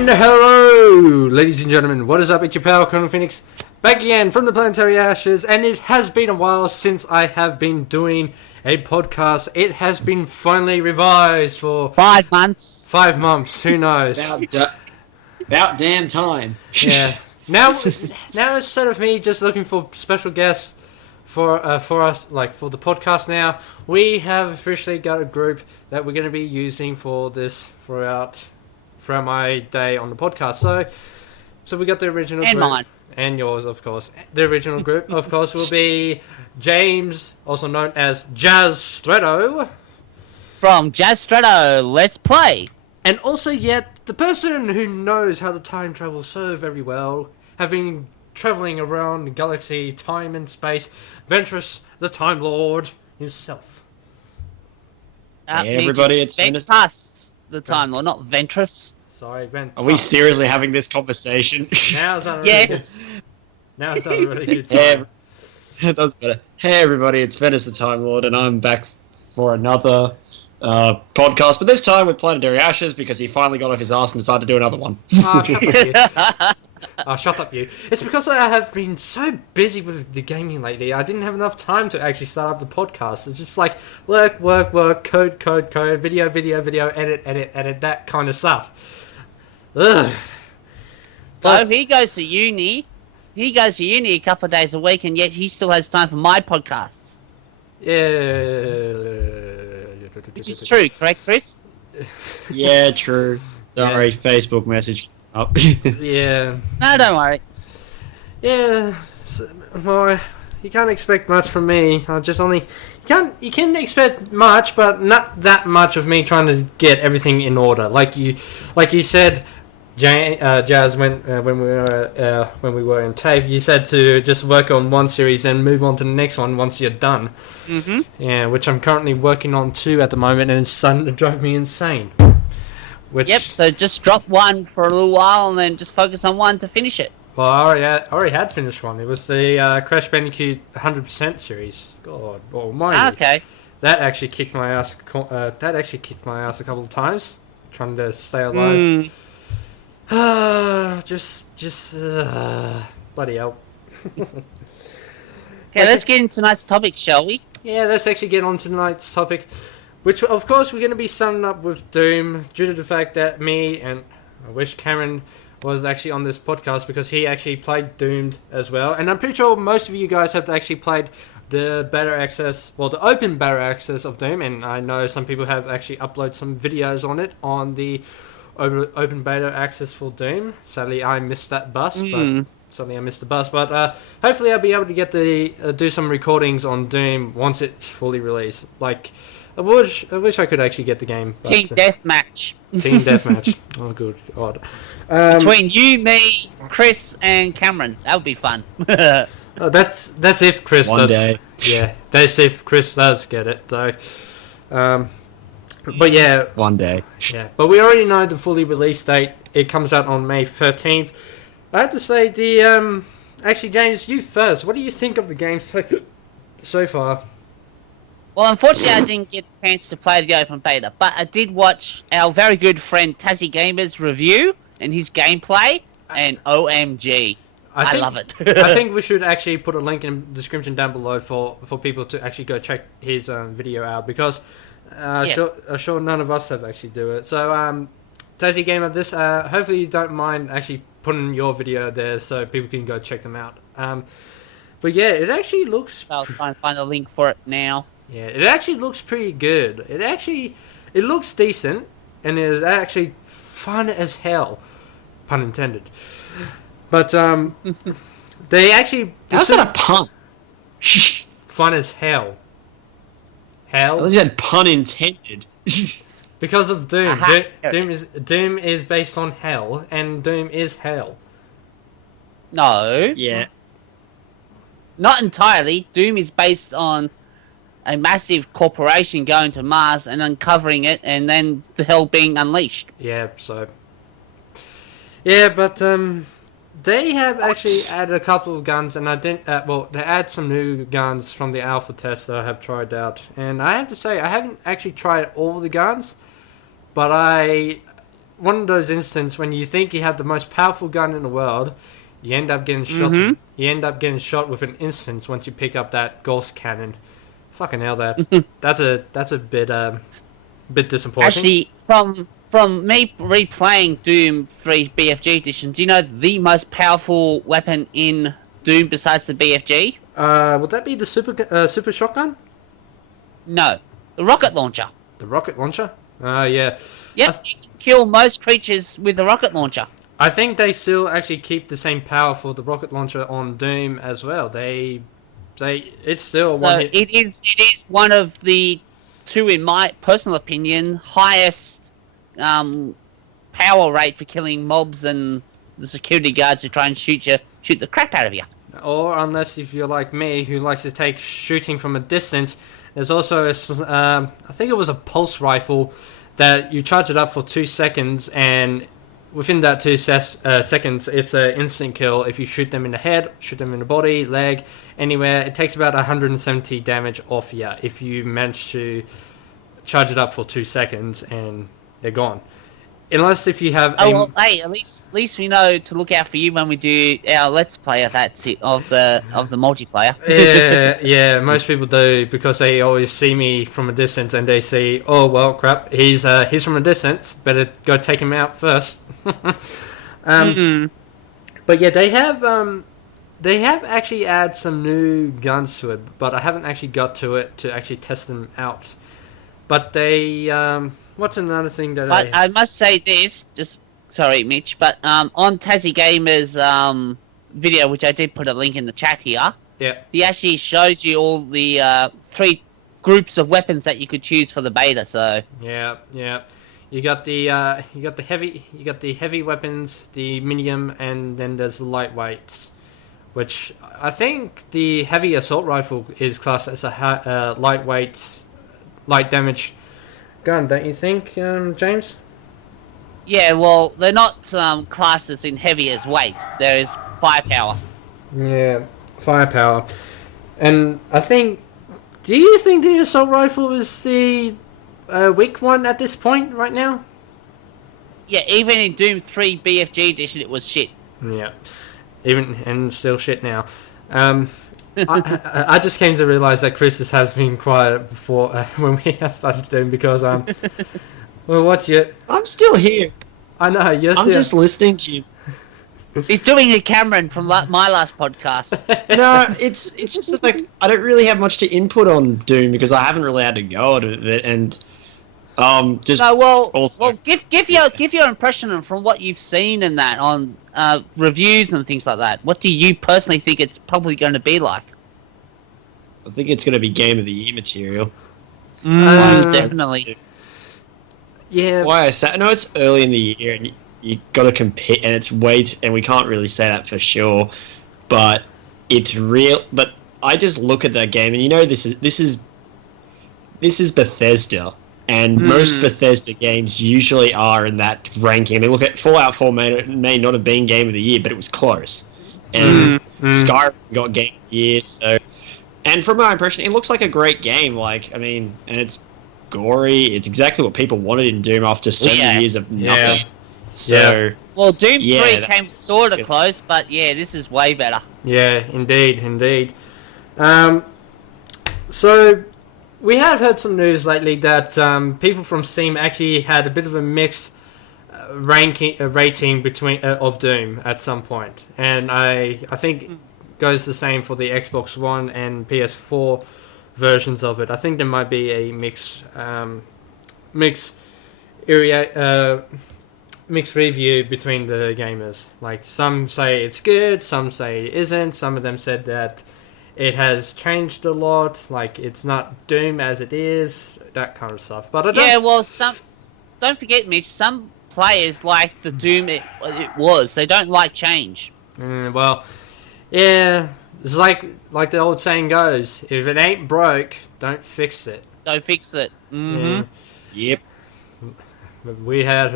And hello, ladies and gentlemen, what is up? It's your pal, Colonel Phoenix, back again from the Planetaryashes, and it has been a while since I have been doing a podcast. It has been finally revised for 5 months. 5 months, who knows? About damn time. Yeah. Now instead of me just looking for special guests for us, like for the podcast now, we have officially got a group that we're going to be using for this throughout my day on the podcast. So we got the original and group. Mine. And yours, of course. The original group, of course, will be James, also known as Jazstretto. From Jazstretto, let's play. And also yet, the person who knows how to time travel so very well, having travelling around the galaxy, time and space, Ventress, the Time Lord himself. Hey everybody, it's Ventress, the Time Lord, not Ventress. Sorry, Ventress. Are we seriously having this conversation? Now's a really Yes. Now's a really good time. That's better. Hey everybody, it's Venus the Time Lord, and I'm back for another podcast, but this time with Planetary Ashes because he finally got off his ass and decided to do another one. Oh, shut up, you. Oh, shut up, you. It's because I have been so busy with the gaming lately, I didn't have enough time to actually start up the podcast. It's just like work, code, video, edit, that kind of stuff. Ugh. So he goes to uni. He goes to uni a couple of days a week, and yet he still has time for my podcasts. Yeah. Which is true, correct, Chris? Yeah, true. Sorry, Facebook message up. Yeah. No, don't worry. Yeah. Well, you can't expect much from me. You can expect much, but not that much of me trying to get everything in order. Like you said, Jazz, when we were in TAFE, you said to just work on one series and move on to the next one once you're done. Mm-hmm. Yeah, which I'm currently working on 2 at the moment, and it's starting to drive me insane. Yep. So just drop one for a little while, and then just focus on one to finish it. Well, I already had finished one. It was the Crash Bandicoot 100% series. God almighty. Okay. That actually kicked my ass. A couple of times, trying to stay alive. Bloody hell. Okay, let's get into tonight's topic, shall we? Yeah, let's actually get on to tonight's topic, which of course we're going to be summing up with Doom, due to the fact that me and I wish Cameron was actually on this podcast because he actually played Doomed as well, and I'm pretty sure most of you guys have actually played the the open beta access of Doom, and I know some people have actually uploaded some videos on it on the open beta access for Doom. Sadly, I missed that bus, but hopefully I'll be able to get do some recordings on Doom once it's fully released. Like, I wish I could actually get the game. But, Team Deathmatch. Team Deathmatch. Oh, good God. Between you, me, Chris, and Cameron. That would be fun. That's if Chris One does. day. Yeah, that's if Chris does get it, though. But yeah. One day. Yeah, but we already know the fully release date. It comes out on May 13th. I have to say, actually, James, you first. What do you think of the game so far? Well, unfortunately, I didn't get a chance to play the open beta, but I did watch our very good friend Tazzie Gamer's review and his gameplay, and OMG, I love it. I think we should actually put a link in the description down below for people to actually go check his video out, because sure none of us have actually do it. So, Tazzie Gamer, hopefully you don't mind actually putting your video there so people can go check them out. But yeah, it actually looks... I'll try and find a link for it now. Yeah, it actually looks pretty good. It looks decent, and it is actually fun as hell, pun intended. But they actually... How's that a pun? Fun as hell. Hell? You said pun intended. Because of Doom. Doom is based on hell, and Doom is hell. No. Yeah. Not entirely. Doom is based on a massive corporation going to Mars and uncovering it, and then the hell being unleashed. Yeah, so... Yeah, but, they have actually added a couple of guns, and I didn't... they add some new guns from the alpha test that I have tried out. And I have to say, I haven't actually tried all the guns, but I one of those instances when you think you have the most powerful gun in the world, you end up getting shot. Mhm. You end up getting shot with an instance once you pick up that ghost cannon. Fucking hell, that's a bit disappointing. Actually, from me replaying Doom 3 BFG edition, do you know the most powerful weapon in Doom besides the BFG? Would that be the super shotgun? No, the rocket launcher. The rocket launcher? Yeah. Yes, you can kill most creatures with the rocket launcher. I think they still actually keep the same power for the rocket launcher on Doom as well. It's still So one hit. it is one of the two, in my personal opinion, highest power rate for killing mobs and the security guards who try and shoot the crap out of you. Or unless if you're like me, who likes to take shooting from a distance, there's also I think it was a pulse rifle that you charge it up for 2 seconds, and within that 2 seconds, it's an instant kill. If you shoot them in the head, shoot them in the body, leg, anywhere, it takes about 170 damage off you if you manage to charge it up for 2 seconds, and they're gone. Unless if you have. Oh well, hey, at least we know to look out for you when we do our let's play of the multiplayer. Yeah. Most people do because they always see me from a distance and they say, "Oh well, crap, he's from a distance. Better go take him out first." But yeah, they have actually added some new guns to it, but I haven't actually got to it to actually test them out. But they what's another thing that But I must say this, sorry, Mitch, but on Tazzie Gamer's video, which I did put a link in the chat here, yeah, he actually shows you all the 3 groups of weapons that you could choose for the beta. So yeah, you got the heavy weapons, the medium, and then there's the lightweights, which I think the heavy assault rifle is classed as a lightweight, light damage gun, don't you think, James? yeah, well, they're not classed as in heavy as weight. There is firepower. Yeah, firepower. And I think... Do you think the assault rifle is the weak one at this point, right now? Yeah, even in Doom 3 BFG edition, it was shit. Yeah. And still shit now. I just came to realise that Chris has been quiet before when we started doing because well, what's your? I'm still here. I know you're. I'm just listening to you. He's doing a Cameron from my last podcast. No, it's just the fact I don't really have much to input on Doom because I haven't really had to go at it, and just No, well, also give your impression from what you've seen in that on reviews and things like that. What do you personally think it's probably going to be like? I think it's going to be Game of the Year material. Definitely. Yeah. Why I say no, it's early in the year, and you got to compete, and it's and we can't really say that for sure, but it's real. But I just look at that game, and you know this is Bethesda. And most Bethesda games usually are in that ranking. I mean, look at Fallout 4 may not have been Game of the Year, but it was close. And Skyrim got Game of the Year. So, and from my impression, it looks like a great game. Like, I mean, and it's gory. It's exactly what people wanted in Doom after so many years of nothing. So, well, Doom 3 came sort of close, but yeah, this is way better. Yeah, indeed. So. We have heard some news lately that people from Steam actually had a bit of a mixed rating between of Doom at some point, and I think goes the same for the Xbox One and PS4 versions of it. I think there might be a mixed review between the gamers. Like some say it's good, some say it isn't. Some of them said that it has changed a lot, like it's not Doom as it is, that kind of stuff. But I don't... Yeah, well, don't forget, Mitch, some players like the Doom it was. They don't like change. Well, yeah, it's like the old saying goes, if it ain't broke, don't fix it. Don't fix it. Mm-hmm. Yeah. Yep. We had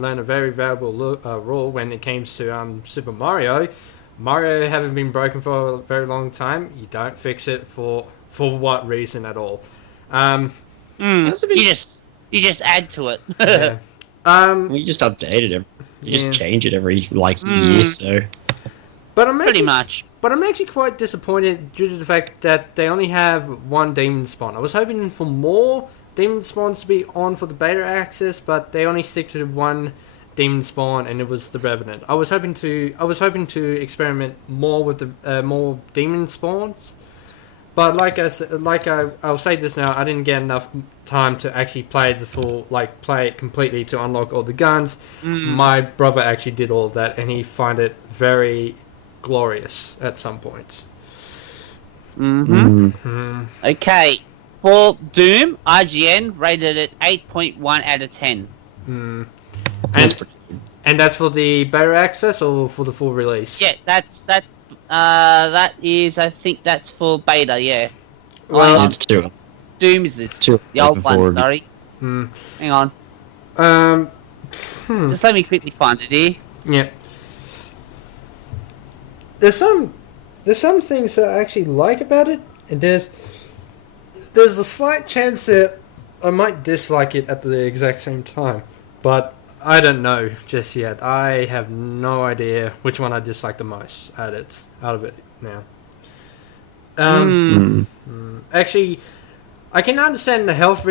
learned a very valuable rule when it came to Super Mario. Mario having been broken for a very long time, you don't fix it for what reason at all. You just add to it. Yeah. We just update it. You just change it every year, so. But I'm Pretty much. But I'm actually quite disappointed due to the fact that they only have one demon spawn. I was hoping for more demon spawns to be on for the beta access, but they only stick to one demon spawn, and it was the Revenant. I was hoping to experiment more with the more demon spawns, but I'll say this now, I didn't get enough time to actually play play it completely to unlock all the guns. My brother actually did all of that, and he found it very glorious at some points. Okay, for Doom, IGN rated it 8.1 out of 10. That's pretty good. And that's for the beta access or for the full release? Yeah, that is, I think that's for beta, yeah. Well, it's 2. Doom is this. 2. The old one, sorry. Hang on. Just let me quickly find it here. Yeah. There's some things that I actually like about it, and there's a slight chance that I might dislike it at the exact same time, but I don't know just yet. I have no idea which one I dislike the most out of it now. Actually, I can understand the health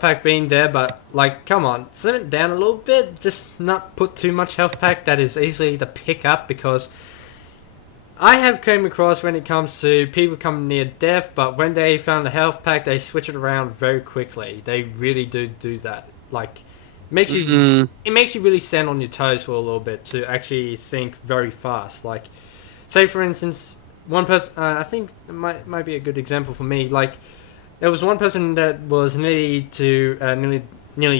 pack being there, but come on, slim it down a little bit. Just not put too much health pack that is easily to pick up, because I have come across when it comes to people coming near death, but when they found the health pack, they switch it around very quickly. They really do that. It makes you really stand on your toes for a little bit to actually think very fast. Say for instance, one person, I think it might be a good example for me. There was one person that was nearly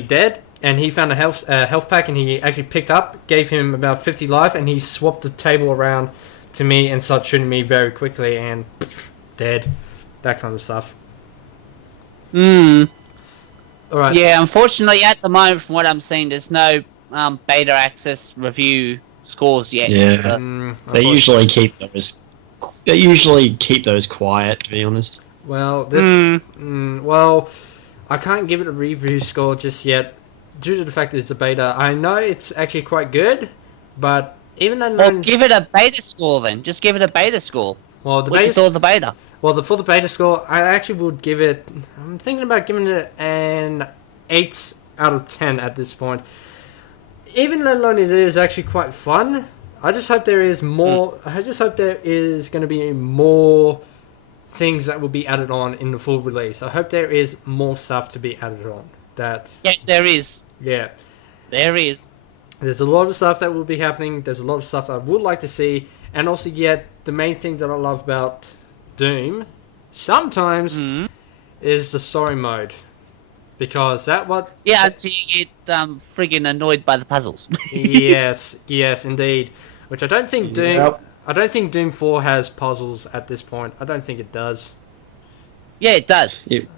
dead, and he found a health pack, and he actually picked up, gave him about 50 life, and he swapped the table around to me and started shooting me very quickly, and dead. That kind of stuff. Alright. Yeah, unfortunately, at the moment, from what I'm seeing, there's no beta access review scores yet. Yeah, they usually keep those. They usually keep those quiet, to be honest. Well, I can't give it a review score just yet, due to the fact that it's a beta. I know it's actually quite good, but even then, or give it a beta score then. Just give it a beta score. Well, what you thought of the beta? Well, for the beta score, I actually would give it. I'm thinking about giving it an 8 out of 10 at this point. Even though it is actually quite fun, I just hope there is more. I just hope there is going to be more things that will be added on in the full release. I hope there is more stuff to be added on. There is. Yeah, there is. There's a lot of stuff that will be happening. There's a lot of stuff that I would like to see, and also, the main thing that I love about Doom sometimes is the story mode, because until you get friggin' annoyed by the puzzles. yes, indeed. Which I don't think Doom. Yep. I don't think Doom 4 has puzzles at this point. I don't think it does. Yeah, it does. You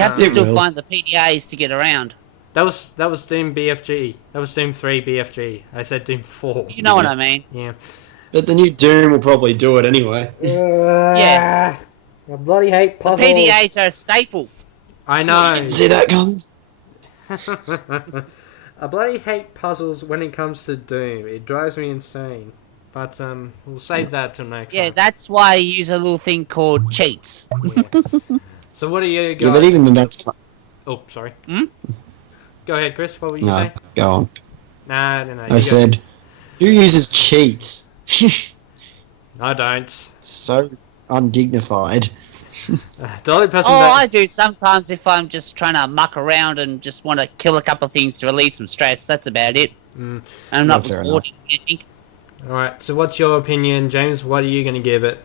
have to still will. find the PDAs to get around. That was Doom BFG. That was Doom 3 BFG. I said Doom 4. You know what I mean? Yeah. But the new Doom will probably do it anyway. Yeah. I bloody hate puzzles. The PDAs are a staple. I know. See that coming? I bloody hate puzzles when it comes to Doom. It drives me insane. But we'll save that till next time. Yeah, that's why I use a little thing called cheats. Yeah. So what are you guys... Yeah, but even the nuts. Oh, sorry. Go ahead, Chris. What were you No, saying? go on. No. I said, who uses cheats? I don't. So undignified. The only person I do sometimes if I'm just trying to muck around and just want to kill a couple of things to relieve some stress. That's about it. And I'm not fair recording anything. Alright, so what's your opinion, James? What are you going to give it?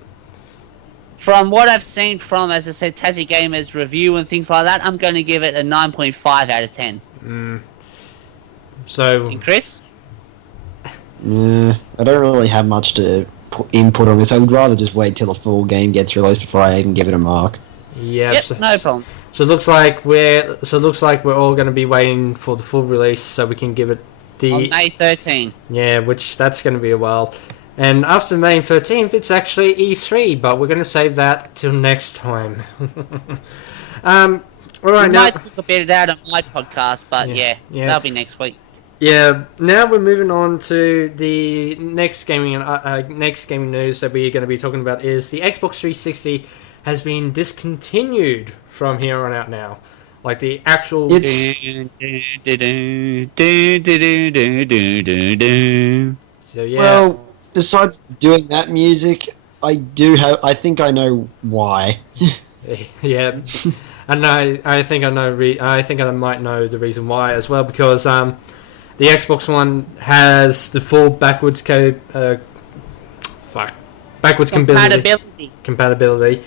From what I've seen from, as I said, Tazzie Gamers review and things like that, I'm going to give it a 9.5 out of 10. So... And Chris? I don't really have much to input on this. I would rather just wait till the full game gets released before I even give it a mark. Yep, No problem. So it looks like we're all going to be waiting for the full release so we can give it On May 13. Yeah, which that's going to be a while. And after May 13th, it's actually E3, but we're going to save that till next time. All right, we now. might talk a bit out on my podcast, but yeah, that'll be next week. Yeah, now we're moving on to the next gaming news that we're going to be talking about is the Xbox 360 has been discontinued from here on out now. Like the actual... So, yeah. Well, besides doing that music, I think I know why. Yeah. I think I might know the reason why as well, because the Xbox One has the full backwards compatibility.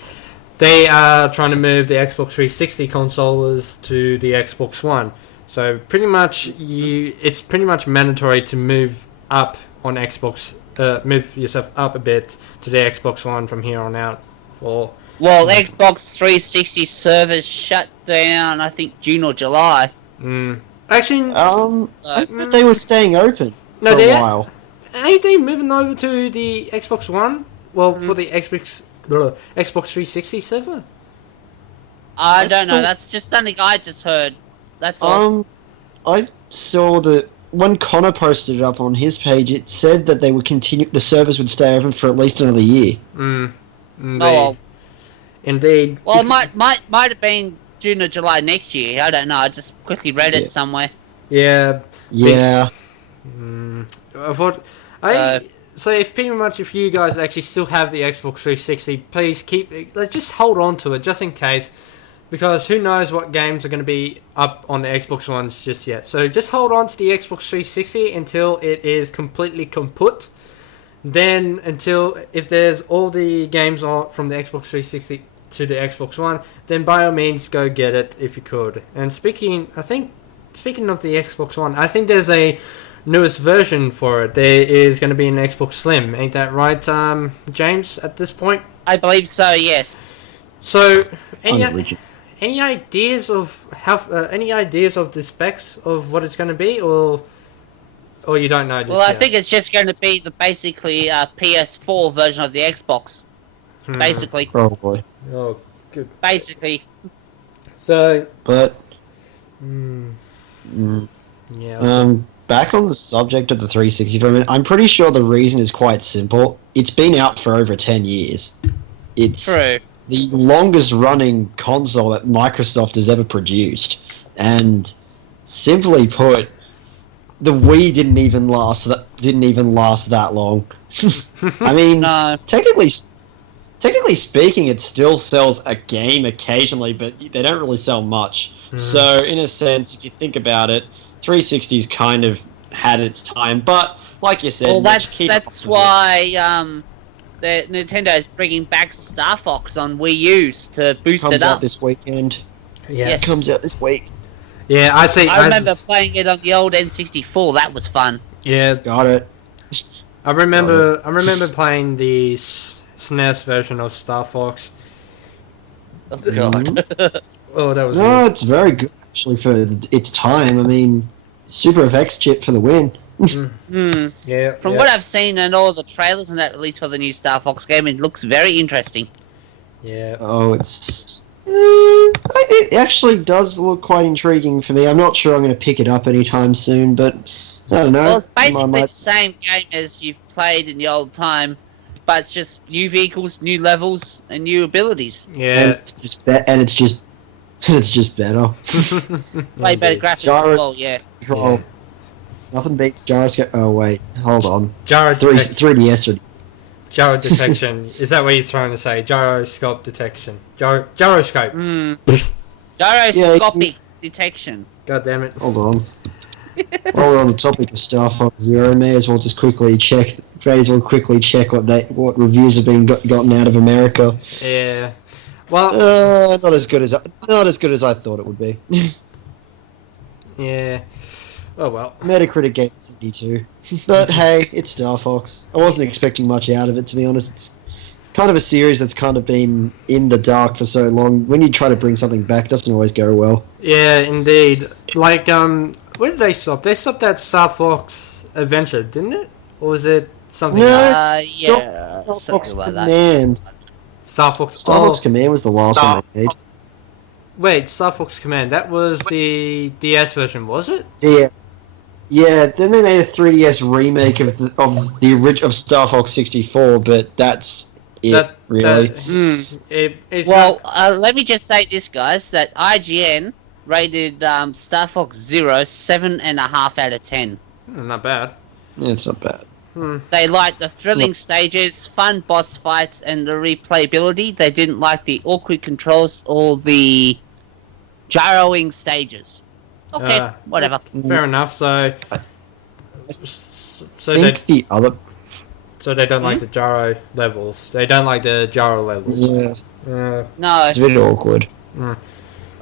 They are trying to move the Xbox 360 controllers to the Xbox One. So pretty much it's pretty much mandatory to move up on Xbox, move yourself up a bit to the Xbox One from here on out. Xbox 360 servers shut down, I think June or July. Actually, I thought they were staying open for a while. Ain't they moving over to the Xbox One? Well, for the Xbox 360 server? I don't know. That's just something I just heard. That's all. I saw that when Connor posted it up on his page, it said that they would continue. The servers would stay open for at least another year. Indeed. Well, it might have been June or July next year. I don't know. I just quickly read it somewhere. Yeah. Yeah. So if you guys actually still have the Xbox 360, please just hold on to it just in case, because who knows what games are going to be up on the Xbox Ones just yet. So just hold on to the Xbox 360 until it is completely kaput. Then if there's all the games from the Xbox 360 to the Xbox One, then by all means go get it if you could. And speaking of the Xbox One, I think there's a newest version for it. There is going to be an Xbox Slim, ain't that right, James? At this point, I believe so. Yes. So, any ideas of the specs of what it's going to be, or you don't know? I think it's just going to be basically a PS4 version of the Xbox. Basically. Probably. Oh, good. Basically. So. But. Yeah. Back on the subject of the 360 for a minute, I'm pretty sure the reason is quite simple. It's been out for over 10 years. It's true. The longest running console that Microsoft has ever produced. And simply put, the Wii didn't even last that long. I mean, no. Technically speaking, it still sells a game occasionally, but they don't really sell much. So, in a sense, if you think about it, 360's kind of had its time, but like you said, that's why the Nintendo is bringing back Star Fox on Wii U's to boost it up. Comes out this weekend. Yeah, it comes out this week. Yeah, I see. I remember playing it on the old N64. That was fun. Yeah, got it. I remember playing the SNES version of Star Fox. Oh god. Oh, that was. No, it's very good actually for its time. I mean, Super FX chip for the win. Yeah. From what I've seen and all the trailers and that released for the new Star Fox game, it looks very interesting. Yeah. Oh, it actually does look quite intriguing for me. I'm not sure I'm going to pick it up anytime soon, but I don't know. Well, it's basically the same game as you've played in the old time, but it's just new vehicles, new levels, and new abilities. Yeah. And it's just better. Way better graphics as well, yeah. Control. Nothing beats gyroscope. Oh wait, hold on. 3DS. Gyro detection. Is that what you're trying to say? Gyroscope detection. Gyroscope. Gyroscopic detection. God damn it. Hold on. While we're on the topic of Star Fox Zero, may as well quickly check what reviews have been gotten out of America. Yeah. Well, not as good as I thought it would be. Yeah. Oh well. Metacritic gave it 72. But hey, it's Star Fox. I wasn't expecting much out of it, to be honest. It's kind of a series that's kind of been in the dark for so long. When you try to bring something back, it doesn't always go well. Yeah, indeed. Like, where did they stop? They stopped at Star Fox Adventure, didn't it? Or was it something else? Yeah. Star Fox like Command. Star Fox Command was the last one I made. Wait, Star Fox Command. That was the DS version, was it? Yeah. Then they made a 3DS remake of the original of Star Fox 64, but that's it. Really. Let me just say this, guys. That IGN rated Star Fox Zero 7.5 out of 10. Not bad. Yeah, it's not bad. They liked the thrilling stages, fun boss fights, and the replayability. They didn't like the awkward controls or the gyroing stages. Okay, whatever. Fair enough. So they don't like the gyro levels. They don't like the gyro levels. Yeah. No. It's a bit awkward.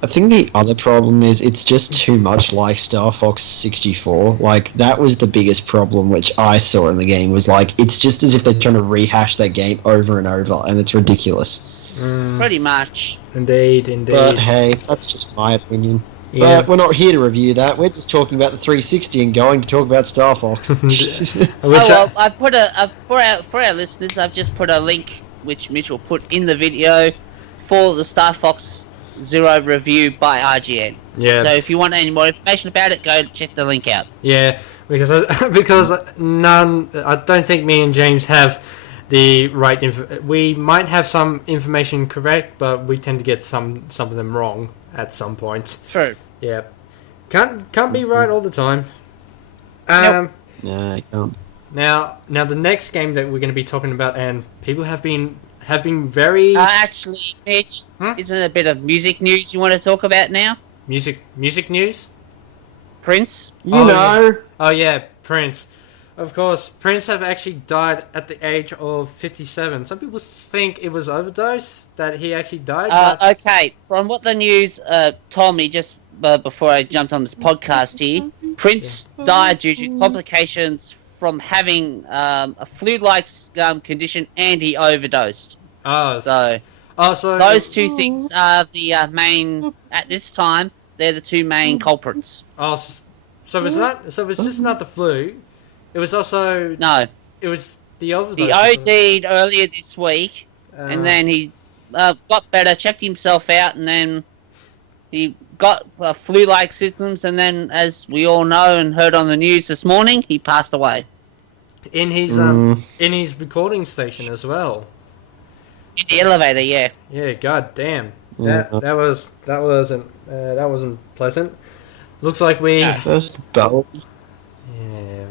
I think the other problem is it's just too much like Star Fox 64. Like, that was the biggest problem which I saw in the game, was like, it's just as if they're trying to rehash that game over and over, and it's ridiculous. Pretty much. Indeed. But hey, that's just my opinion. Yeah. But we're not here to review that. We're just talking about the 360 and going to talk about Star Fox. For our listeners, I've just put a link, which Mitch will put in the video, for the Star Fox Zero review by IGN. Yeah. So if you want any more information about it, go check the link out. Yeah, because I don't think me and James have the right we might have some information correct, but we tend to get some of them wrong at some points. True. Yeah. Can't be right all the time. Nope. No, I can't. Now the next game that we're going to be talking about, and people have been very... Actually, Mitch, isn't it a bit of music news you want to talk about now? Music news? Prince? You know. Oh, yeah, Prince. Of course, Prince have actually died at the age of 57. Some people think it was overdose, that he actually died. Okay, from what the news told me just before I jumped on this podcast here, Prince died due to complications from having a flu-like condition, and he overdosed. So those two things are the main, at this time, they're the two main culprits. So it's just not the flu. It was also... No. It was the overdose. He OD'd earlier this week, and then he got better, checked himself out, and then he got flu-like symptoms, and then, as we all know and heard on the news this morning, he passed away. In his recording station as well. In the elevator, yeah. Yeah, god damn. That wasn't pleasant. Looks like we... First Bowie. Yeah,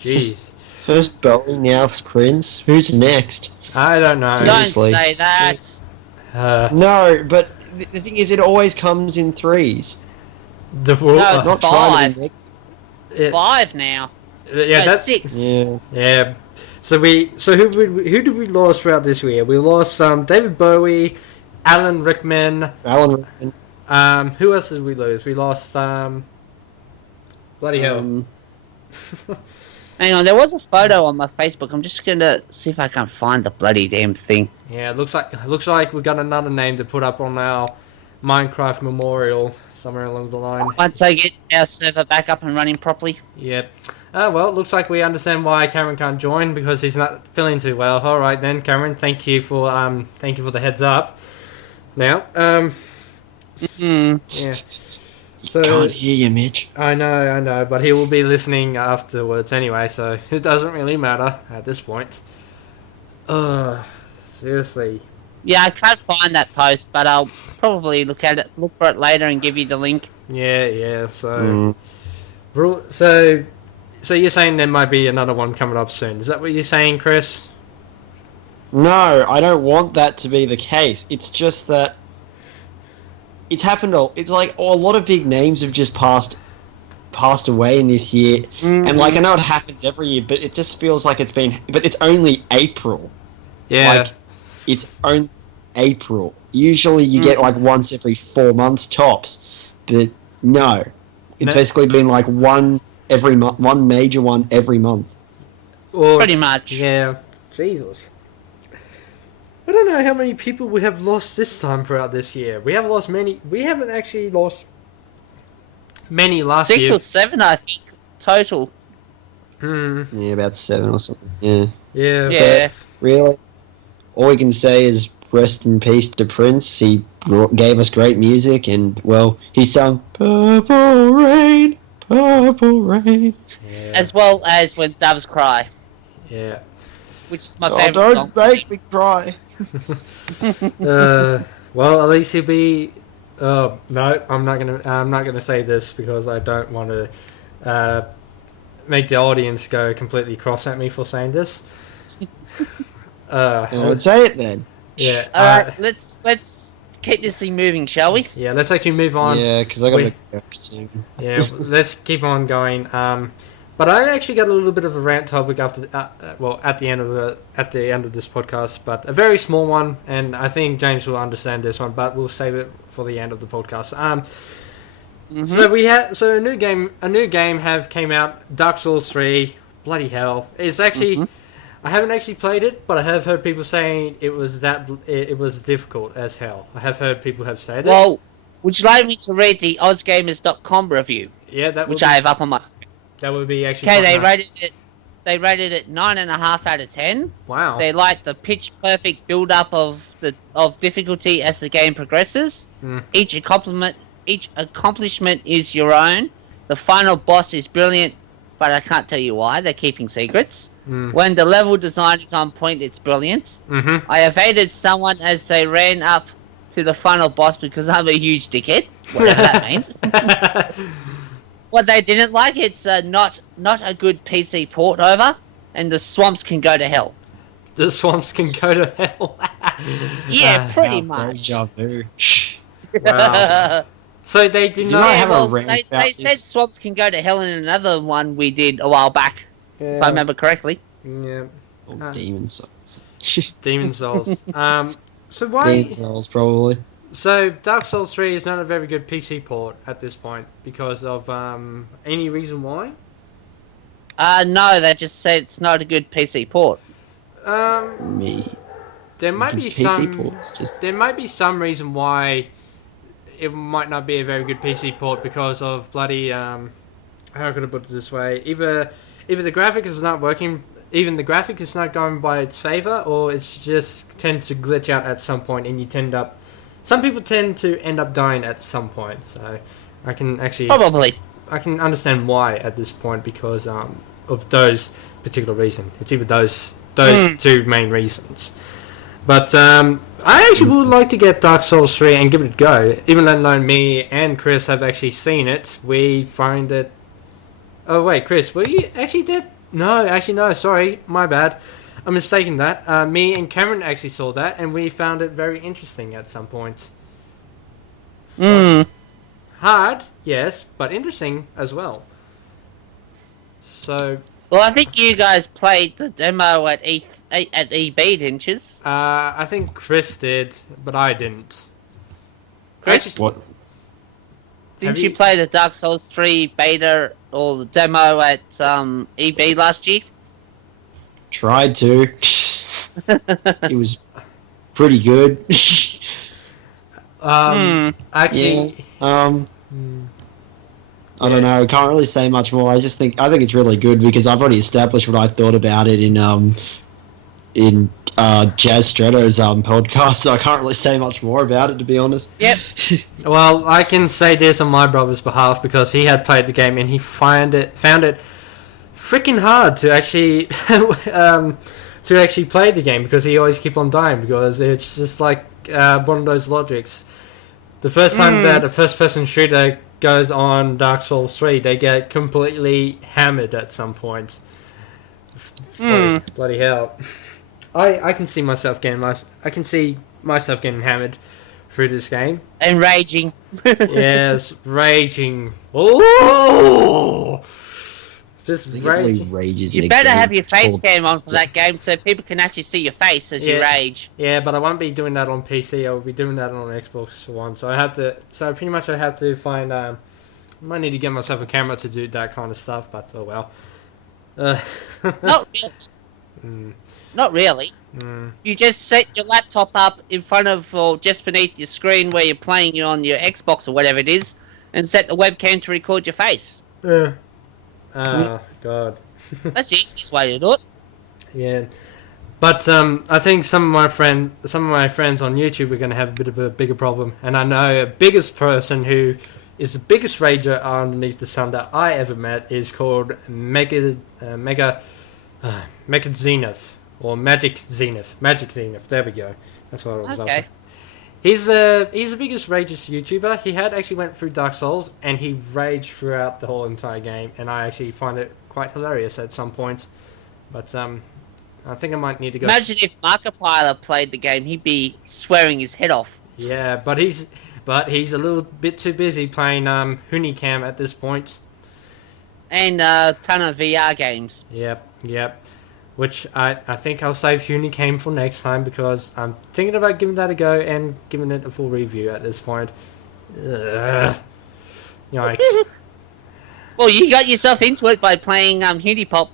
jeez. First Bowie, now Prince. Who's next? I don't know. Seriously. Don't say that. No, but the thing is, it always comes in threes. Not five. It's 5 now. Yeah, that's 6. Yeah. So who did we lose throughout this year? We lost David Bowie, Alan Rickman. Who else did we lose? We lost bloody hell. Hang on, there was a photo on my Facebook. I'm just gonna see if I can find the bloody damn thing. Yeah, it looks like we got another name to put up on our Minecraft memorial somewhere along the line. Once I get our server back up and running properly. Yep. Well, it looks like we understand why Cameron can't join, because he's not feeling too well. All right then, Cameron. Thank you for the heads up. Now, yeah. So can't hear you, Mitch. I know, but he will be listening afterwards anyway, so it doesn't really matter at this point. Seriously. Yeah, I can't find that post, but I'll probably look for it later and give you the link. Yeah. So you're saying there might be another one coming up soon? Is that what you're saying, Chris? No, I don't want that to be the case. It's just that it's happened. It's like a lot of big names have just passed away in this year, and like I know it happens every year, but it just feels like it's been. But it's only April. Yeah. Like, it's only April. Usually you get like once every 4 months tops, but no, it's basically been like one every month, one major one every month. Pretty much. Yeah. Jesus. I don't know how many people we have lost this time throughout this year. We have lost many. We haven't actually lost many last year. 6 or 7, I think, total. Yeah, about 7 or something. Yeah. Yeah. Yeah. But really, all we can say is rest in peace to Prince. He gave us great music, and well, he sung "Purple Rain, Purple Rain," as well as "When Doves Cry." Yeah. Which is my favorite song. Don't make me cry. Well, at least he'll be. No, I'm not gonna say this because I don't want to make the audience go completely cross at me for saying this. Let's say it then. Yeah. Alright, let's keep this thing moving, shall we? Yeah, let's actually move on. Yeah, because I gotta go soon. Yeah, let's keep on going. But I actually got a little bit of a rant topic after, at the end of this podcast, but a very small one, and I think James will understand this one, but we'll save it for the end of the podcast. So a new game have came out, Dark Souls 3. Bloody hell! It's actually, I haven't actually played it, but I have heard people saying it was difficult as hell. I have heard people have said it. Well, would you like me to read the OzGamers.com review? Yeah, which I have up on my. That would be actually. Okay, they rated it 9.5 out of 10. Wow. They like the pitch perfect build up of difficulty as the game progresses. Each accomplishment is your own. The final boss is brilliant, but I can't tell you why. They're keeping secrets. When the level design is on point, it's brilliant. I evaded someone as they ran up to the final boss because I'm a huge dickhead. Whatever that means. What they didn't like, it's not a good PC port over, and the swamps can go to hell. The swamps can go to hell. Yeah, pretty much. Wow. So they did not have a rant about They said swamps can go to hell in another one we did a while back, if I remember correctly. Yeah. Demon Souls. Demon Souls. So why? Demon Souls, probably. So Dark Souls 3 is not a very good PC port at this point because of any reason why? No, they just said it's not a good PC port. There might be There might be some reason why it might not be a very good PC port because of bloody how could I put it this way? Either the graphic is not working, even the graphic is not going by its favor, or it just tends to glitch out at some point, and some people tend to end up dying at some point. So I can understand why at this point because of those particular reasons. It's either those two main reasons. But I actually would like to get Dark Souls 3 and give it a go. Even though me and Chris have actually seen it, we find it... Oh wait, Chris, were you actually did? No, sorry, my bad. I'm mistaken that. Me and Cameron actually saw that, and we found it very interesting at some point. Hard, yes, but interesting as well. So... Well, I think you guys played the demo at EB, didn't you? I think Chris did, but I didn't. Chris? What? Didn't you play the Dark Souls 3 beta or the demo at EB last year? Tried to. It was pretty good. Actually... Yeah. I don't know. I can't really say much more. I think it's really good because I've already established what I thought about it in Jazzstretto's podcast, so I can't really say much more about it, to be honest. Yep. Well, I can say this on my brother's behalf because he had played the game and he found it freaking hard to actually play the game because he always keep on dying because it's just like one of those logics. The first time that a first-person shooter goes on Dark Souls 3, they get completely hammered at some point. Bloody hell. I can see myself getting hammered through this game. And raging. Yes, raging. Oh! Just raging. You better have your face cam on for that game so people can actually see your face as you rage. Yeah, but I won't be doing that on PC. I will be doing that on Xbox One. So I have to find. I might need to get myself a camera to do that kind of stuff. But oh well. Not really. Not really. You just set your laptop up in front of or just beneath your screen where you're playing on your Xbox or whatever it is, and set the webcam to record your face. Oh, God. That's the easiest way to do it. Yeah. But I think some of my friends on YouTube are going to have a bit of a bigger problem, and I know a biggest person who is the biggest rager underneath the sun that I ever met is called Zenith or Magic Zenith. Magic Zenith. There we go. That's what I was Okay. after. He's the biggest rageous YouTuber. He had actually went through Dark Souls and he raged throughout the whole entire game, and I actually find it quite hilarious at some points. But I think I might need to go. Imagine if Markiplier played the game, he'd be swearing his head off. Yeah, but he's a little bit too busy playing Hunicam at this point. And a ton of VR games. Yep. Which I think I'll save Hunicam for next time because I'm thinking about giving that a go and giving it a full review at this point. Ugh. Yikes. Well, you got yourself into it by playing Hunipop.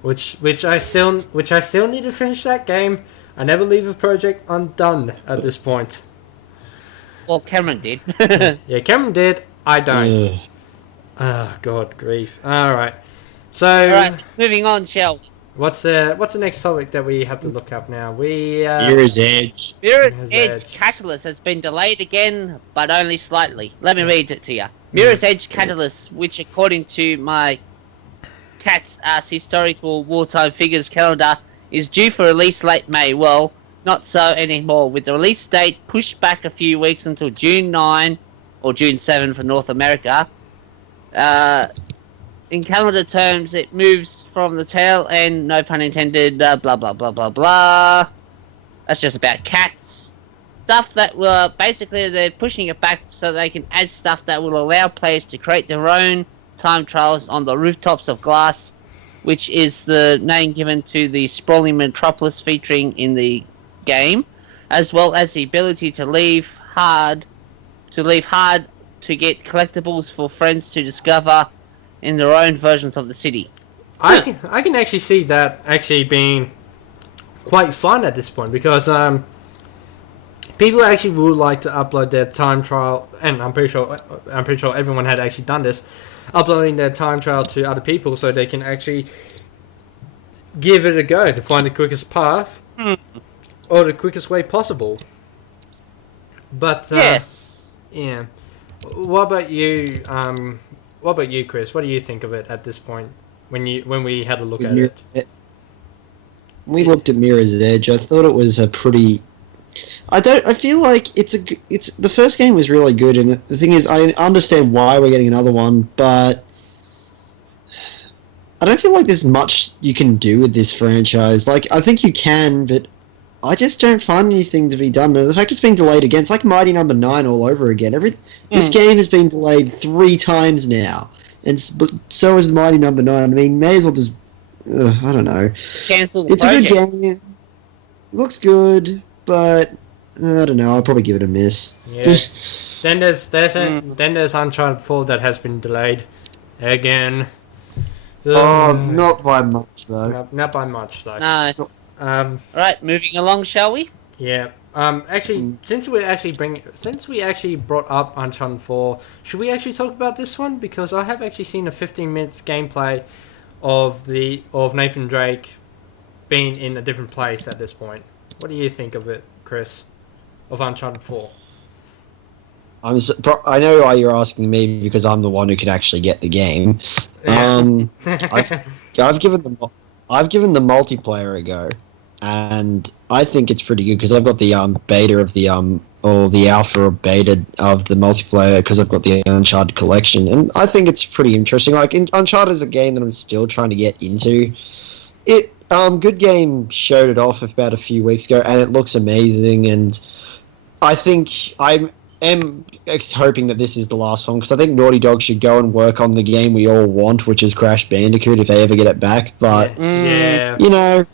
Which I still need to finish that game. I never leave a project undone at this point. Well, Cameron did. Yeah, Cameron did. I don't. God grief. Alright. So Alright, moving on, shall we? What's the next topic that we have to look up now? Mirror's Edge. Mirror's Edge Catalyst has been delayed again, but only slightly. Let me read it to you. Mirror's Edge Catalyst, which according to my Cat's Ass Historical Wartime Figures calendar, is due for release late May. Well, not so anymore, with the release date pushed back a few weeks until June 9 or June 7 for North America. In calendar terms, it moves from the tail end, no pun intended, blah blah blah blah blah. That's just about cats. Stuff that will, basically they're pushing it back so they can add stuff that will allow players to create their own time trials on the rooftops of glass, which is the name given to the sprawling metropolis featuring in the game, as well as the ability to leave hard to get collectibles for friends to discover in their own versions of the city. I can actually see that actually being quite fun at this point because people actually would like to upload their time trial, and I'm pretty sure everyone had actually done this, uploading their time trial to other people so they can actually give it a go to find the quickest path or the quickest way possible. But Yes. Yeah. What about you? What about you, Chris? What do you think of it at this point? When we had a look at it, we looked at Mirror's Edge. I thought it was a pretty. I feel like it's the first game was really good, and the thing is, I understand why we're getting another one, but I don't feel like there's much you can do with this franchise. Like, I think you can, but I just don't find anything to be done. The fact it's being delayed again, it's like Mighty Number 9 all over again. This game has been delayed 3 times now, and so is Mighty Number 9. I mean, may as well just, I don't know. Cancel the It's project. a good game. It looks good, but I don't know. I'll probably give it a miss. yeah. Then there's Uncharted 4 that has been delayed again. Not by much though. Not by much though. No. Alright, moving along, shall we? Yeah. Actually, since we actually brought up Uncharted 4, should we actually talk about this one? Because I have actually seen a 15 minutes gameplay of Nathan Drake being in a different place at this point. What do you think of it, Chris? Of Uncharted 4? I know why you're asking me because I'm the one who could actually get the game. Yeah. I've given the multiplayer a go, and I think it's pretty good because I've got the beta of the or the alpha or beta of the multiplayer because I've got the Uncharted collection, and I think it's pretty interesting. Like, Uncharted is a game that I'm still trying to get into. Good Game showed it off about a few weeks ago, and it looks amazing. And I think I am hoping that this is the last one because I think Naughty Dog should go and work on the game we all want, which is Crash Bandicoot, if they ever get it back. But yeah. you know,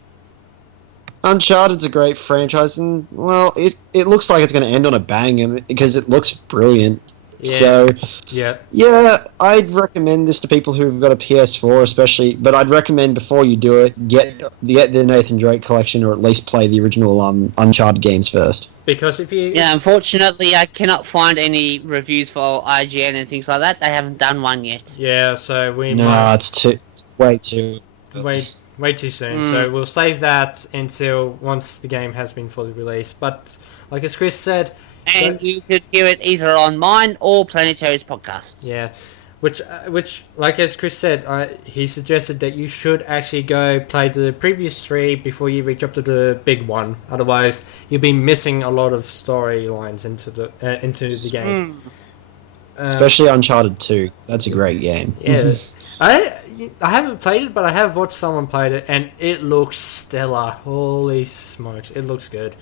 Uncharted's a great franchise, and well, it looks like it's going to end on a bang because it looks brilliant. Yeah. So yeah, I'd recommend this to people who've got a PS4, especially. But I'd recommend before you do it, get the Nathan Drake collection, or at least play the original Uncharted games first. Because if you unfortunately, I cannot find any reviews for IGN and things like that. They haven't done one yet. yeah, so we No, it's way too. Way too soon. So we'll save that until once the game has been fully released. But like as Chris said, and you could hear it either on mine or Planetary's podcasts. Yeah, which like as Chris said, he suggested that you should actually go play the previous 3 before you reach up to the big one. Otherwise, you'll be missing a lot of storylines into the game. Especially Uncharted 2. That's a great game. Yeah, I haven't played it, but I have watched someone play it, and it looks stellar. Holy smokes, it looks good.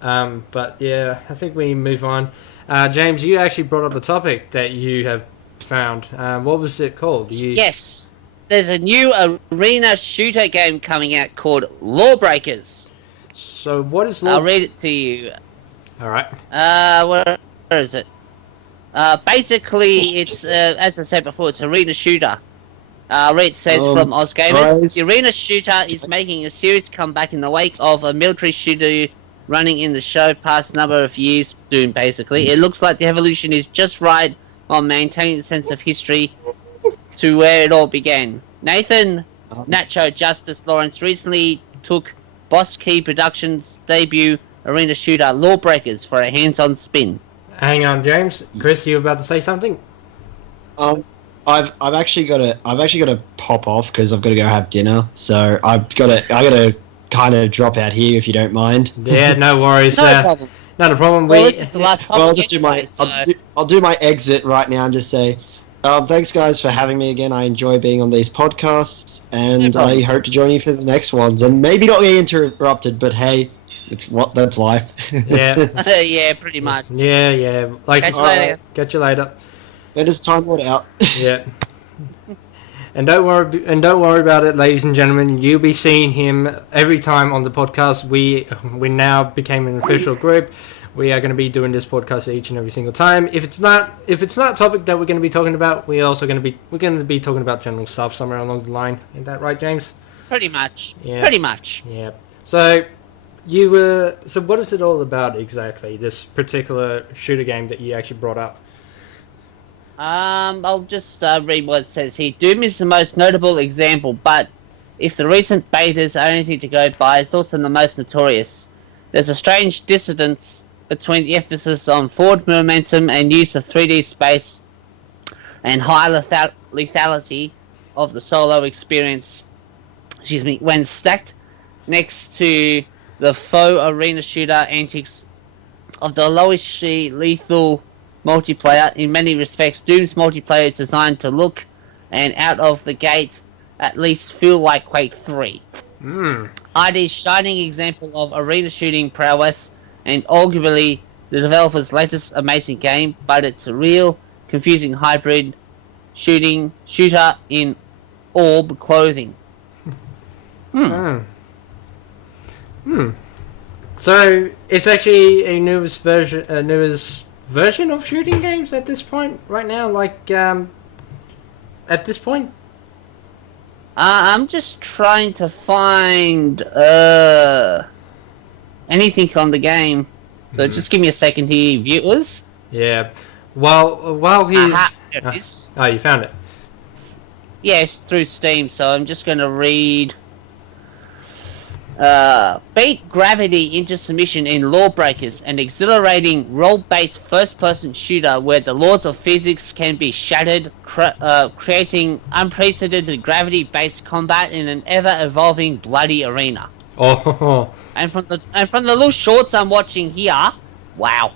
But yeah, I think we move on. James, you actually brought up the topic that you have found. What was it called? Yes, there's a new arena shooter game coming out called LawBreakers. So what is I'll read it to you. All right. Where is it? Basically, it's as I said before, it's arena shooter. It says from OzGamers, the arena shooter is making a serious comeback in the wake of a military shooter running in the show past number of years. Doom, basically. It looks like the evolution is just right while maintaining the sense of history to where it all began. Nathan Nacho Justice Lawrence recently took Boss Key Productions' debut arena shooter LawBreakers for a hands-on spin. Hang on, James. Chris, you were about to say something? I've actually got to pop off because I've got to go have dinner. So I got to kind of drop out here if you don't mind. Yeah, no worries. No problem. Not a problem. Well, this is the last topic. Well, I'll just do my I'll do my exit right now and just say, thanks guys for having me again. I enjoy being on these podcasts, and I hope to join you for the next ones. And maybe not get interrupted, but hey, that's life. Yeah. Yeah, pretty much. Yeah. Like, Catch you later. Catch you later. Bender's Time Lord out. Yeah. And don't worry about it, ladies and gentlemen. You'll be seeing him every time on the podcast. We now became an official group. We are going to be doing this podcast each and every single time. If it's not a topic that we're going to be talking about, we're going to be talking about general stuff somewhere along the line. Isn't that right, James? Pretty much. Yes. Pretty much. Yeah. So what is it all about exactly? This particular shooter game that you actually brought up. I'll just read what it says here. Doom is the most notable example, but if the recent betas are anything to go by, it's also the most notorious. There's a strange dissonance between the emphasis on forward momentum and use of 3D space and high lethality of the solo experience, when stacked next to the faux arena shooter antics of the lowishly lethal multiplayer. In many respects, Doom's multiplayer is designed to look and out of the gate at least feel like Quake 3. ID's shining example of arena shooting prowess and arguably the developer's latest amazing game, but it's a real confusing hybrid shooter in orb clothing. So it's actually a newest version of shooting games at this point right now, like at this point. I'm just trying to find anything on the game, so just give me a second here, viewers. Yeah, while he's There it is. Oh, you found it. Yeah, it's through Steam, so I'm just going to read. Beat gravity into submission in LawBreakers, an exhilarating role-based first-person shooter where the laws of physics can be shattered, creating unprecedented gravity-based combat in an ever-evolving bloody arena. Oh. And from the little shorts I'm watching here, wow.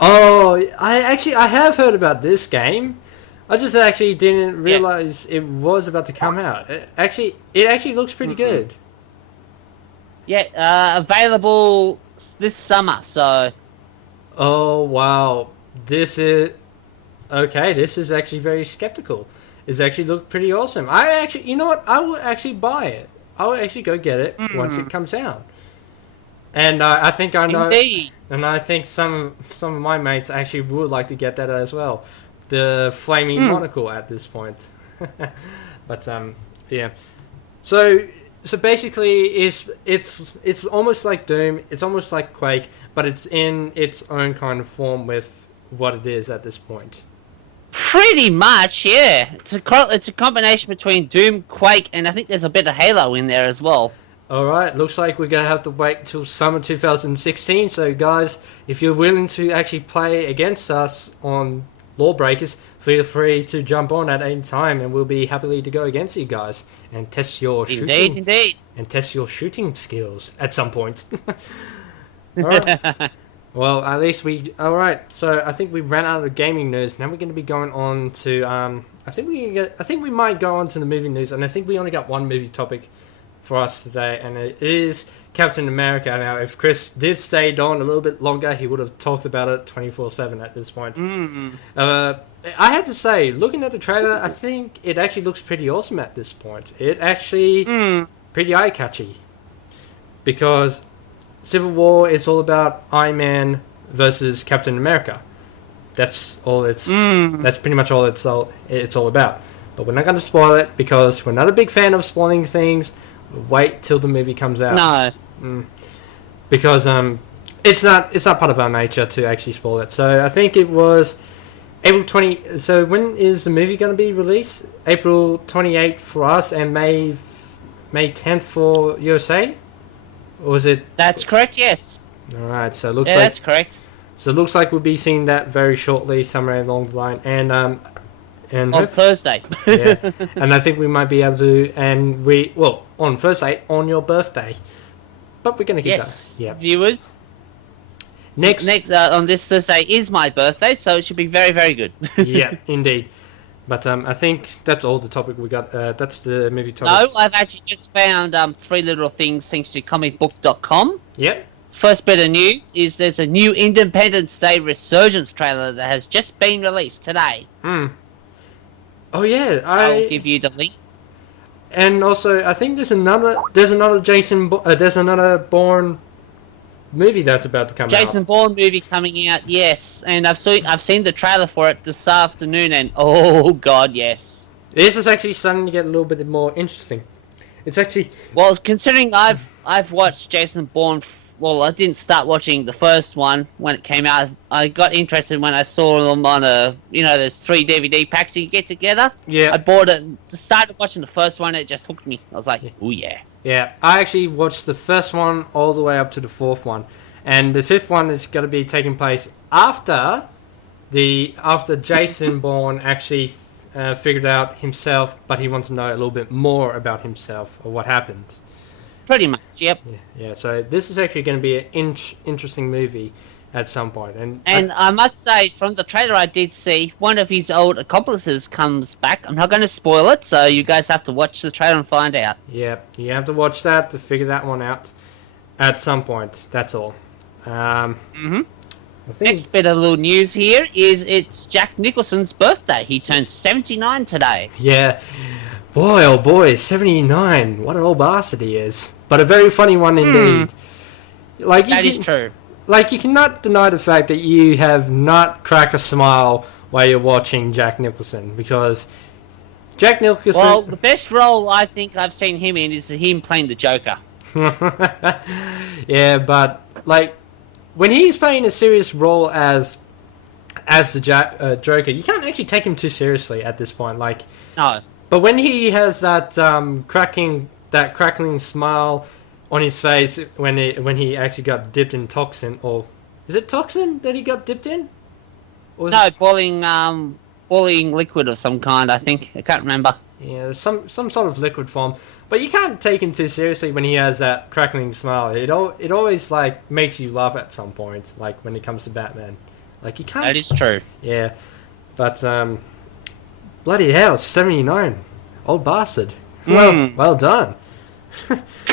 Oh, I have heard about this game. I just actually didn't realize it was about to come out. It actually looks pretty good. Yeah, available this summer, so... Oh, wow. This is actually very skeptical. It's actually looked pretty awesome. You know what? I will actually buy it. I will actually go get it once it comes out. And I think I know... Indeed. And I think some of my mates actually would like to get that as well. The flaming monocle at this point. But yeah. So basically it's almost like Doom, it's almost like Quake, but it's in its own kind of form with what it is at this point. Pretty much, yeah. It's a combination between Doom, Quake, and I think there's a bit of Halo in there as well. Alright, looks like we're going to have to wait till summer 2016. So, guys, if you're willing to actually play against us on LawBreakers, feel free to jump on at any time, and we'll be happily to go against you guys and test your Indeed. And test your shooting skills at some point. Alright. Well, at least Alright, so I think we ran out of the gaming news. Now we're going to be going on to... I think we might go on to the movie news, and I think we only got one movie topic for us today, and it is Captain America. Now, if Chris did stay on a little bit longer, he would have talked about it 24/7 at this point. I had to say, looking at the trailer, I think it actually looks pretty awesome at this point. It actually pretty eye-catchy, because Civil War is all about Iron Man versus Captain America. That's all it's. That's pretty much all it's all about. But we're not going to spoil it, because we're not a big fan of spoiling things. Wait till the movie comes out. No. Because it's not part of our nature to actually spoil it. So I think it was April 20. So when is the movie going to be released? April 28th for us, and May 10th for USA. Or was it? That's correct. Yes. All right. So it looks that's correct. So it looks like we'll be seeing that very shortly, somewhere along the line, and on Thursday. Yeah, and I think we might be able to, on Thursday, on your birthday. But we're going to keep that. Yeah. Viewers. Next on this Thursday is my birthday, so it should be very, very good. Yeah, indeed. But I think that's all the topic we got. That's the movie topic. No, I've actually just found 3 little things thanks to comicbook.com. Yep. First bit of news is there's a new Independence Day Resurgence trailer that has just been released today. Oh yeah, I'll give you the link. And also, I think there's another Bourne movie that's about to come out. Jason Bourne movie coming out, yes. And I've seen the trailer for it this afternoon, and oh god, yes. This is actually starting to get a little bit more interesting. It's actually considering I've watched Jason Bourne. Well, I didn't start watching the first one when it came out. I got interested when I saw them on there's 3 DVD packs you get together. Yeah. I bought it, started watching the first one, it just hooked me. I was like, oh yeah. Yeah, I actually watched the first one all the way up to the 4th one. And the 5th one is going to be taking place after Jason Bourne actually figured out himself, but he wants to know a little bit more about himself or what happened. Pretty much, yep. Yeah. So this is actually going to be an interesting movie at some point. And I must say, from the trailer I did see, one of his old accomplices comes back. I'm not going to spoil it, so you guys have to watch the trailer and find out. Yeah, you have to watch that to figure that one out at some point. That's all. I think Next bit of little news here is it's Jack Nicholson's birthday. He turns 79 today. Yeah. Boy, oh boy, 79. What an old bastard he is. But a very funny one indeed. That is true. Like, you cannot deny the fact that you have not cracked a smile while you're watching Jack Nicholson, because Jack Nicholson... Well, the best role I think I've seen him in is him playing the Joker. Yeah, but, like, when he's playing a serious role as the Joker, you can't actually take him too seriously at this point. Like, no. But when he has that crackling smile on his face when he actually got dipped in toxin, or is it toxin that he got dipped in? Or no, boiling liquid of some kind. I think I can't remember. Yeah, some sort of liquid form. But you can't take him too seriously when he has that crackling smile. It always like makes you laugh at some point. Like when it comes to Batman, like you can't. That is true. Yeah, but bloody hell, 79, old bastard. Well done.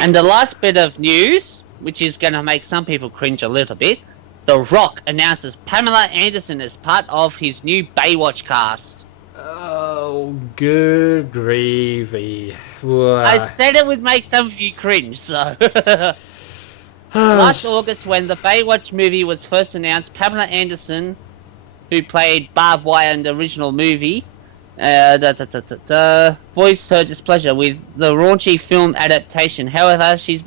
And the last bit of news, which is going to make some people cringe a little bit, The Rock announces Pamela Anderson as part of his new Baywatch cast. Oh, good gravy. I said it would make some of you cringe, so... Last August, when the Baywatch movie was first announced, Pamela Anderson, who played Barbed Wire in the original movie, voiced her displeasure with the raunchy film adaptation. However, she's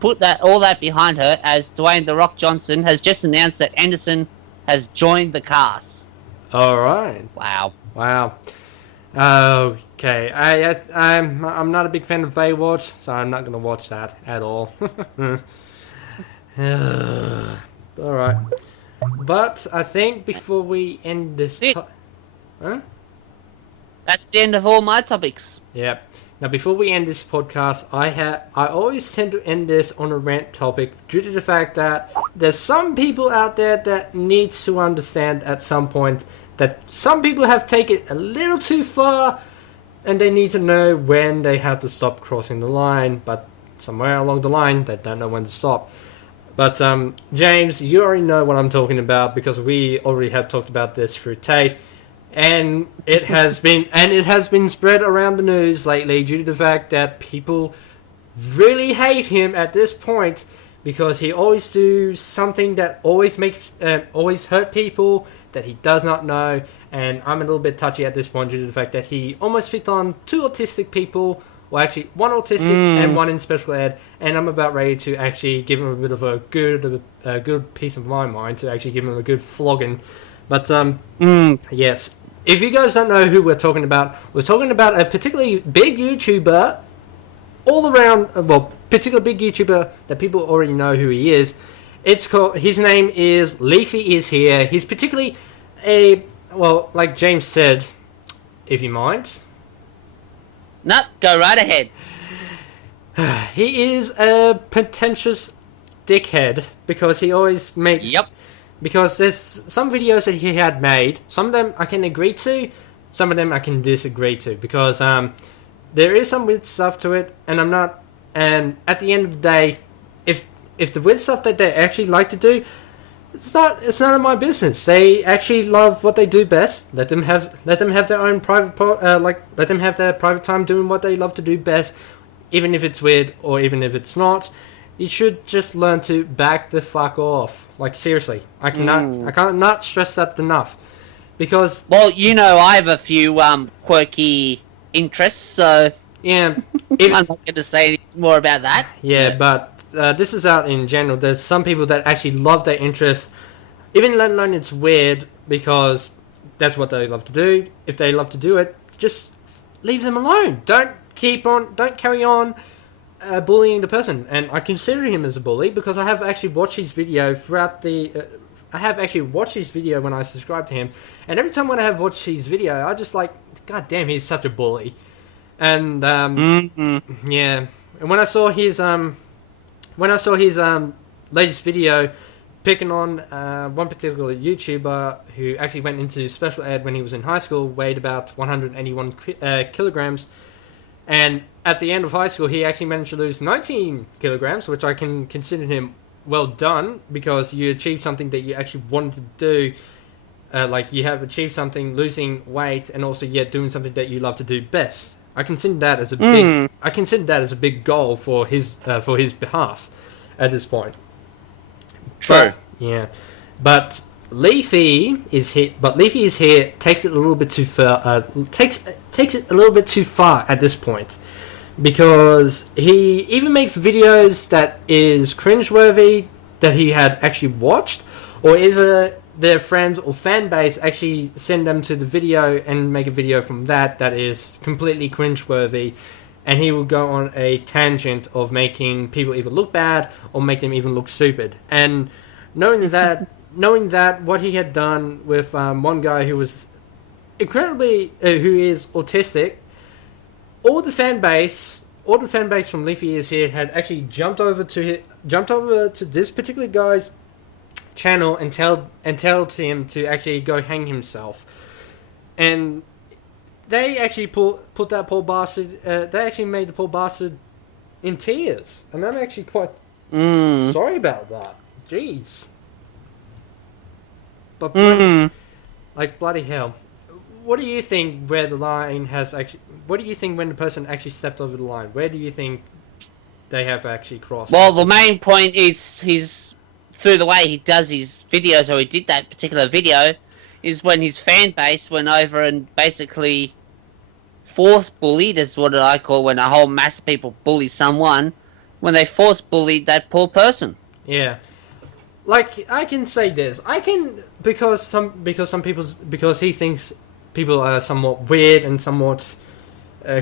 put all that behind her, as Dwayne "The Rock" Johnson has just announced that Anderson has joined the cast. All right. Wow. Okay. I'm not a big fan of Baywatch, so I'm not going to watch that at all. All right. But I think before we end this... Huh? That's the end of all my topics. Yep. Now, before we end this podcast, I always tend to end this on a rant topic due to the fact that there's some people out there that needs to understand at some point that some people have taken it a little too far, and they need to know when they have to stop crossing the line. But somewhere along the line, they don't know when to stop. But James, you already know what I'm talking about because we already have talked about this through TAFE. And it has been spread around the news lately due to the fact that people really hate him at this point because he always do something that always hurt people that he does not know. And I'm a little bit touchy at this point due to the fact that he almost picked on 2 autistic people, well actually 1 autistic and 1 in special ed. And I'm about ready to actually give him a bit of a good piece of my mind to actually give him a good flogging. But yes. If you guys don't know who we're talking about a particularly big YouTuber all around, particular big YouTuber that people already know who he is. His name is Leafy is here. He's particularly like James said, if you mind. No, go right ahead. He is a pretentious dickhead because he always makes... Yep. Because there's some videos that he had made, some of them I can agree to, some of them I can disagree to, because there is some weird stuff to it, and at the end of the day, if the weird stuff that they actually like to do, it's none of my business. They actually love what they do best. Let them have their own private let them have their private time doing what they love to do best, even if it's weird or even if it's not. You should just learn to back the fuck off. Like, seriously. I cannot stress that enough. Because... Well, I have a few quirky interests, so... Yeah. I'm not going to say more about that. Yeah, but this is out in general. There's some people that actually love their interests, even let alone it's weird, because that's what they love to do. If they love to do it, just leave them alone. Don't carry on bullying the person. And I consider him as a bully because I have actually watched his video when I subscribed to him, and every time when I have watched his video, I just like, god damn, he's such a bully. And yeah, and when I saw his latest video picking on one particular YouTuber who actually went into special ed when he was in high school, weighed about 181 kilograms, and at the end of high school he actually managed to lose 19 kilograms, which I can consider him well done, because you achieved something that you actually wanted to do. Like, you have achieved something, losing weight, and also doing something that you love to do best. I consider that as a big goal for his behalf at this point. True. But Leafy is here. Takes it a little bit too far. Takes it a little bit too far at this point, because he even makes videos that is cringeworthy that he had actually watched, or either their friends or fan base actually send them to the video and make a video from that is completely cringeworthy, and he will go on a tangent of making people either look bad or make them even look stupid. And knowing that what he had done with one guy who was incredibly who is autistic, all the fan base from Leafy is here had actually jumped over to this particular guy's channel and told him to actually go hang himself. And they actually put that poor bastard. They actually made the poor bastard in tears, and I'm actually quite sorry about that. Jeez. But bloody hell. What do you think where the line has actually... What do you think when the person actually stepped over the line? Where do you think they have actually crossed? Well, the main point is through the way he does his videos, or he did that particular video, is when his fan base went over and basically force bullied, is what I call when a whole mass of people bully someone, when they force bullied that poor person. Yeah. like I can say this. I can because he thinks people are somewhat weird and somewhat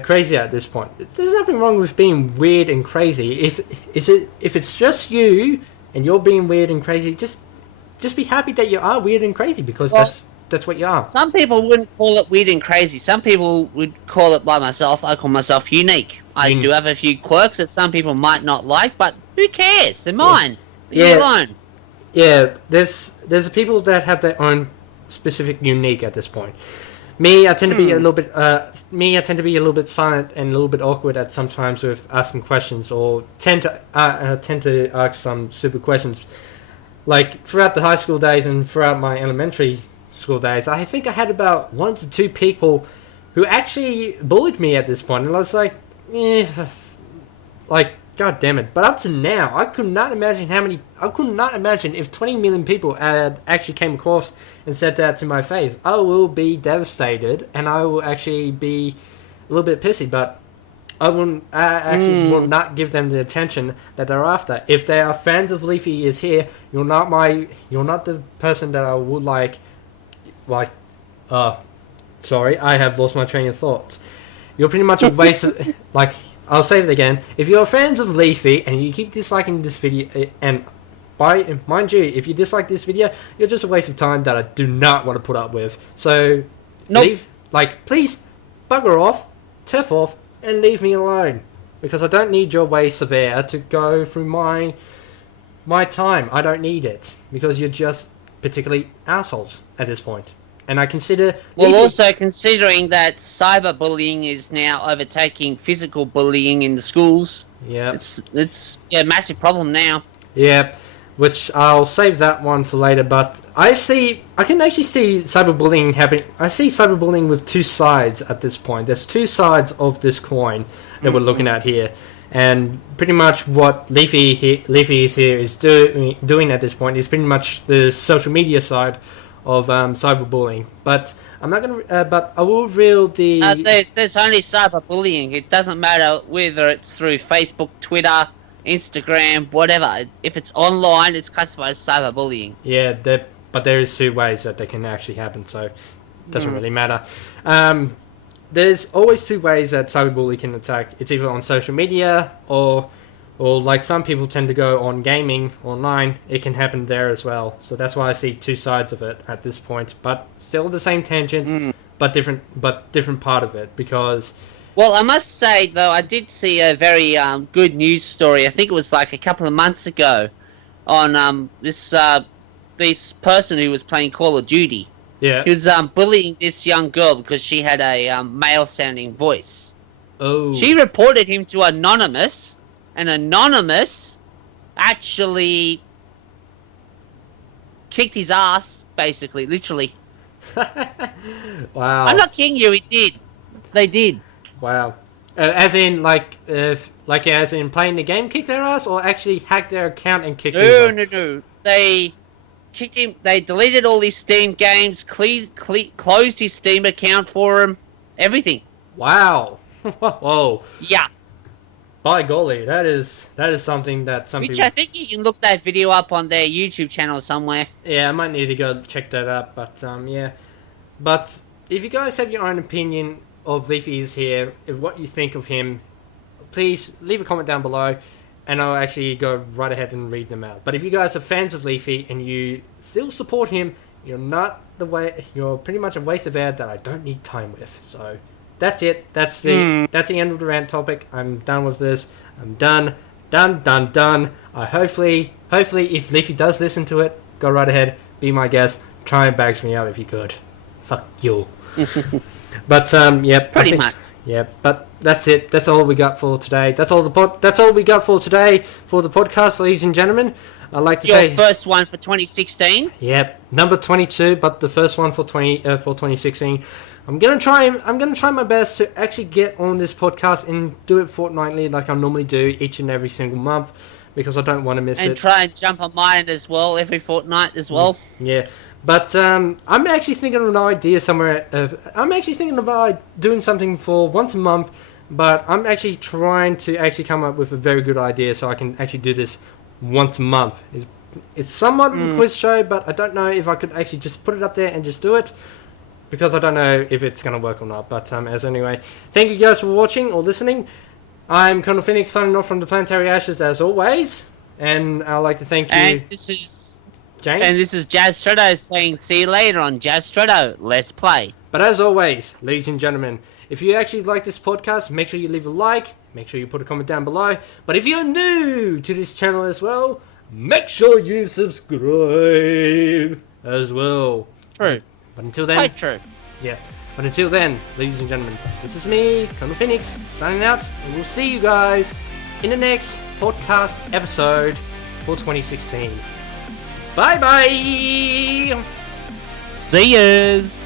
crazy at this point. There's nothing wrong with being weird and crazy. If it's just you and you're being weird and crazy, just be happy that you are weird and crazy because that's what you are. Some people wouldn't call it weird and crazy. Some people would call it, like myself, I call myself unique. I do have a few quirks that some people might not like, but who cares? They're mine. Leave me alone. Yeah, there's people that have their own specific unique at this point. Me, I tend to be a little bit. I tend to be a little bit silent and a little bit awkward at sometimes with asking questions, or tend to ask some stupid questions. Like throughout the high school days and throughout my elementary school days, I think I had about 1 to 2 people who actually bullied me at this point, and I was like, like, god damn it. But up to now, I could not imagine if 20 million people had actually came across and said that to my face. I will be devastated, and I will actually be a little bit pissy, but I will not give them the attention that they're after. If they are fans of Leafy is here, you're not the person that I would like, sorry, I have lost my train of thoughts. You're pretty much a waste of, like, I'll say it again. If you're fans of Leafy and you keep disliking this video, and mind you, if you dislike this video, you're just a waste of time that I do not want to put up with. So, please bugger off, turf off, and leave me alone. Because I don't need your waste of air to go through my time. I don't need it. Because you're just particularly assholes at this point. And I consider... Well, also considering that cyberbullying is now overtaking physical bullying in the schools. Yeah. It's a massive problem now. Yeah, which I'll save that one for later, but I can actually see cyberbullying happening. I see cyberbullying with two sides at this point. There's two sides of this coin that we're looking at here. And pretty much what Leafy is here is doing at this point is pretty much the social media side of cyberbullying. But I'm not gonna. But I will reveal the. There's only cyberbullying. It doesn't matter whether it's through Facebook, Twitter, Instagram, whatever. If it's online, it's classified as cyberbullying. Yeah, but there is 2 ways that they can actually happen, so it doesn't really matter. There's always 2 ways that cyberbullying can attack. It's either on social media or like some people tend to go on gaming online. It can happen there as well. So that's why I see 2 sides of it at this point. But still the same tangent, but different part of it because. Well, I must say though, I did see a very good news story. I think it was like a couple of months ago on this person who was playing Call of Duty. Yeah. He was bullying this young girl because she had a male-sounding voice. Oh. She reported him to Anonymous, and Anonymous actually kicked his ass, basically, literally. Wow. I'm not kidding you, it did. They did. Wow. As in, as in playing the game, kick their ass, or actually hack their account and kick him? No. They kicked him. They deleted all his Steam games, closed his Steam account for him, everything. Wow. Whoa. Yeah. By golly, that is something that some people... Which I think you can look that video up on their YouTube channel somewhere. Yeah, I might need to go check that up, but yeah. But if you guys have your own opinion of Leafy's here, if what you think of him, please leave a comment down below, and I'll actually go right ahead and read them out. But if you guys are fans of Leafy and you still support him, you're pretty much a waste of air that I don't need time with. So that's it. That's the end of the rant topic. I'm done with this. I'm done. Hopefully if Leafy does listen to it, go right ahead, be my guest, try and bags me out if you could. Fuck you. But yeah, pretty much. Yeah, but that's it. That's all we got for today. That's all we got for today for the podcast, ladies and gentlemen. I'd like to say your first one for 2016. Yep, number 22, but the first one for 2016. I'm gonna try my best to actually get on this podcast and do it fortnightly, like I normally do each and every single month, because I don't want to miss it. And try and jump on mine as well every fortnight as well. Yeah. But I'm actually thinking of an idea somewhere. I'm actually thinking about doing something for once a month, but I'm actually trying to actually come up with a very good idea so I can actually do this once a month. It's somewhat of a quiz show, but I don't know if I could actually just put it up there and just do it, because I don't know if it's going to work or not. But as anyway, thank you guys for watching or listening. I'm Colonel Phoenix signing off from the Planetary Ashes as always, and I'd like to thank you. And this is James. And this is Jazstretto saying see you later on Jazstretto. Let's play. But as always, ladies and gentlemen, if you actually like this podcast, make sure you leave a like, make sure you put a comment down below. But if you're new to this channel as well, make sure you subscribe as well. True. But until then, Quite true. yeah. But until then, ladies and gentlemen, this is me, Colonel Phoenix, signing out, and we'll see you guys in the next podcast episode for 2016. Bye bye. See yous.